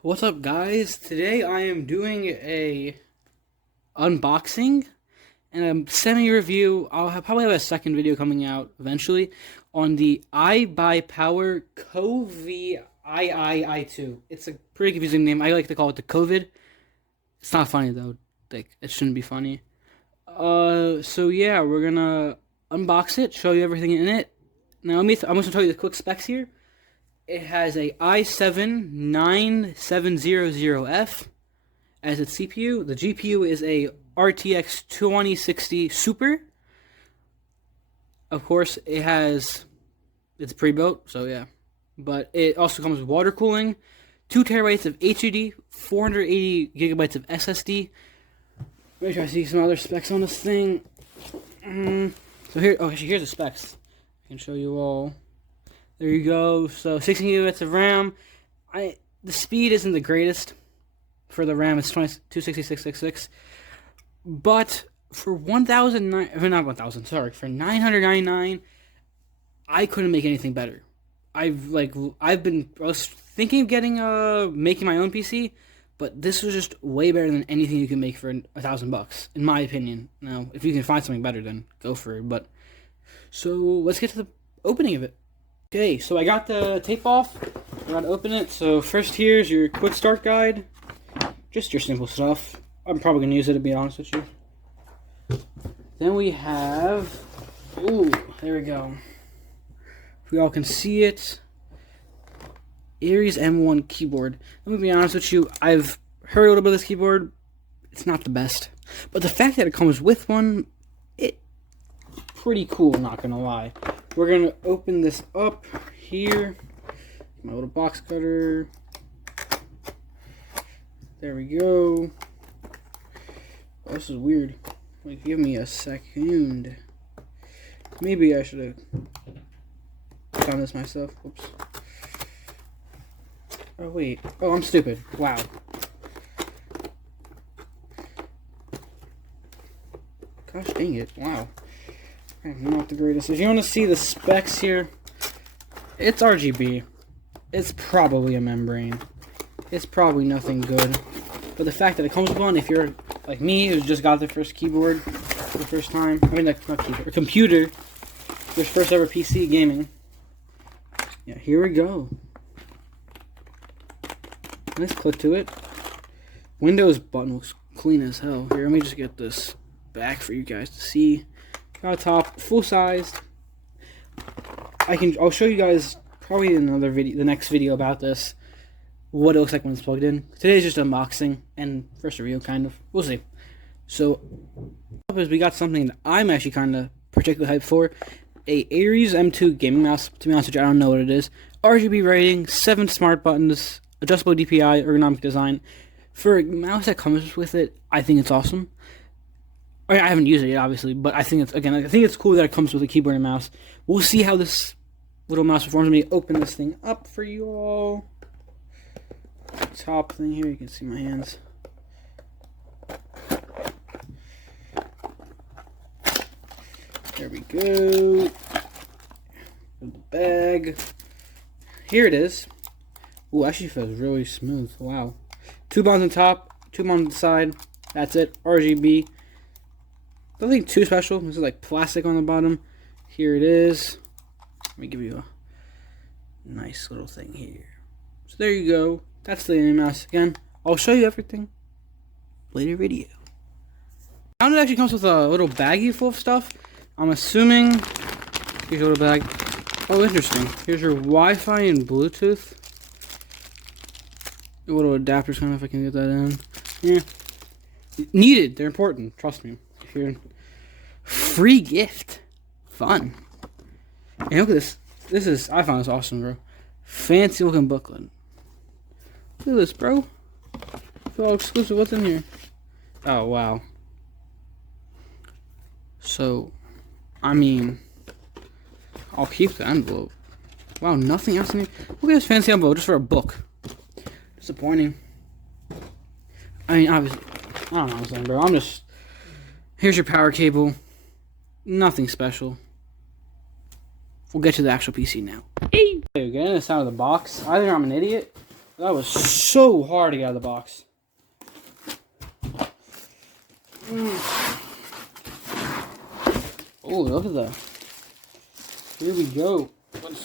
What's up, guys? Today I am doing a unboxing and a semi-review. Probably have a second video coming out eventually on the iBuyPower co900iv2. It's a pretty confusing name. I like to call it the COVID. It's not funny though. Like, it shouldn't be funny. So yeah, we're gonna unbox it, show you everything in it. Now I'm just gonna tell you the quick specs here. It has a i7-9700F as its CPU. The GPU is a RTX 2060 Super. Of course, it's pre-built, so yeah. But it also comes with water cooling, 2 terabytes of HDD, 480 gigabytes of SSD. Let me try to see some other specs on this thing. So here's the specs. I can show you all. There you go. So 16 gigabytes of RAM. The speed isn't the greatest for the RAM. It's 266 but for for 999, I couldn't make anything better. I was thinking of making my own PC, but this was just way better than anything you can make for $1,000, in my opinion. Now, if you can find something better, then go for it. But so let's get to the opening of it. Okay, so I got the tape off. I gotta open it. So first, here's your quick start guide. Just your simple stuff. I'm probably gonna use it, to be honest with you. Then we have, there we go. If we all can see it, Aries M1 keyboard. Let me be honest with you. I've heard a little bit of this keyboard. It's not the best, but the fact that it comes with one, it's pretty cool. Not gonna lie. We're gonna open this up here. My little box cutter. There we go. Oh, this is weird. Like, give me a second. Maybe I should have done this myself. Oops. Oh wait. Oh, I'm stupid. Wow. Gosh dang it. Wow. Not the greatest. If you want to see the specs here, it's RGB. It's probably a membrane. It's probably nothing good. But the fact that it comes with one, if you're like me, who's just got their first keyboard for the first time, I mean, not keyboard, computer, your first ever PC gaming. Yeah, here we go. Nice click to it. Windows button looks clean as hell. Here, let me just get this back for you guys to see. Got top, full sized. I'll show you guys probably in another video, the next video about this, what it looks like when it's plugged in. Today's just unboxing and first review, kind of. We'll see. So, we got something that I'm actually kind of particularly hyped for. A Aries M2 gaming mouse. To be honest with you, I don't know what it is. RGB rating, 7 smart buttons, adjustable DPI, ergonomic design. For a mouse that comes with it, I think it's awesome. I haven't used it yet, obviously, but I think it's cool that it comes with a keyboard and mouse. We'll see how this little mouse performs. Let me open this thing up for you all. Top thing here, you can see my hands. There we go. The bag. Here it is. Ooh, actually feels really smooth. Wow. 2 buttons on top, 2 buttons on the side. That's it. RGB. Nothing too special. This is like plastic on the bottom. Here it is. Let me give you a nice little thing here. So there you go. That's the mouse. Again, I'll show you everything later video. Now it actually comes with a little baggie full of stuff. I'm assuming. Here's your little bag. Oh, interesting. Here's your Wi-Fi and Bluetooth. A little adapters, kind of, if I can get that in. Yeah. Needed. They're important. Trust me. Here. Free gift. Fun. Hey, look at this. I found this awesome, bro. Fancy looking booklet. Look at this, bro. It's all exclusive. What's in here? Oh, wow. So, I mean, I'll keep the envelope. Wow, nothing else in here. Look at this fancy envelope just for a book. Disappointing. I mean, obviously, I don't know what I'm saying, bro. Here's your power cable. Nothing special. We'll get to the actual PC now. Hey! Getting this out of the box. Either I'm an idiot, That was so hard to get out of the box. Oh, look at that. Here we go. Let's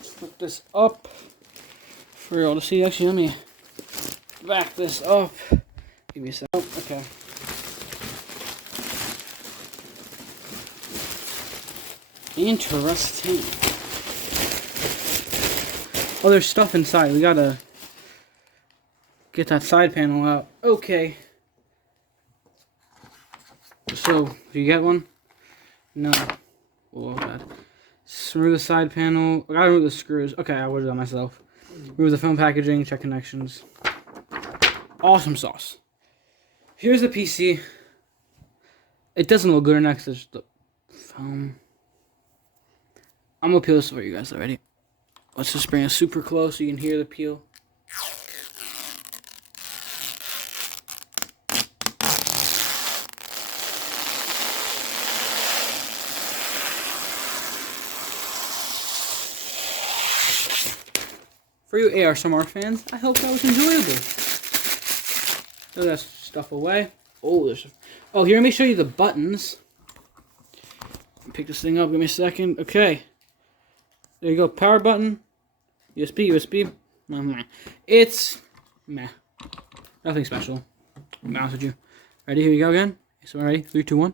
flip this up for y'all to see. Actually, let me back this up. Give me a sec. Oh, okay. Interesting. Oh, there's stuff inside. We gotta get that side panel out. Okay. So, do you get one? No. Oh, God. Remove the side panel. I gotta remove the screws. Okay, I will do that myself. Remove the foam packaging. Check connections. Awesome sauce. Here's the PC. It doesn't look good next to the foam. I'm gonna peel this for you guys already. Let's just bring it super close so you can hear the peel. For you ASMR fans, I hope that was enjoyable. Throw that stuff away. Oh, here, let me show you the buttons. Pick this thing up, give me a second. Okay. There you go, power button. USB. It's meh. Nothing special. I'll be honest with you. Ready? Here we go again. So ready? 3, 2, 1.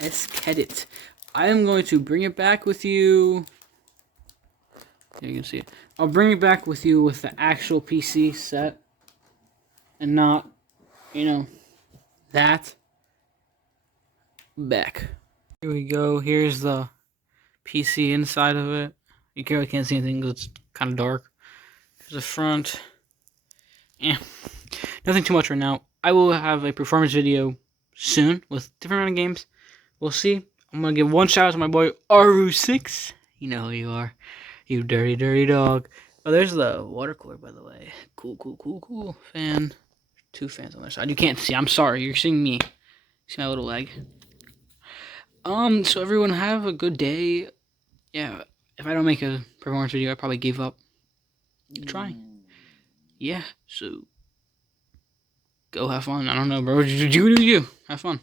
Let's get it. I am going to bring it back with you. Yeah, you can see it. I'll bring it back with you with the actual PC set. And not, that. Back. Here we go. Here's the PC inside of it. You really can't see anything because it's kind of dark. Here's the front. Nothing too much right now. I will have a performance video soon with different round of games. We'll see. I'm going to give one shout out to my boy Aru6. You know who you are. You dirty, dirty dog. Oh, there's the water cooler, by the way. Cool. Fan. 2 fans on the side. You can't see. I'm sorry. You're seeing me. See my little leg? So everyone have a good day. Yeah, if I don't make a performance video, I probably give up trying. Yeah, so go have fun. I don't know, bro. You. Have fun.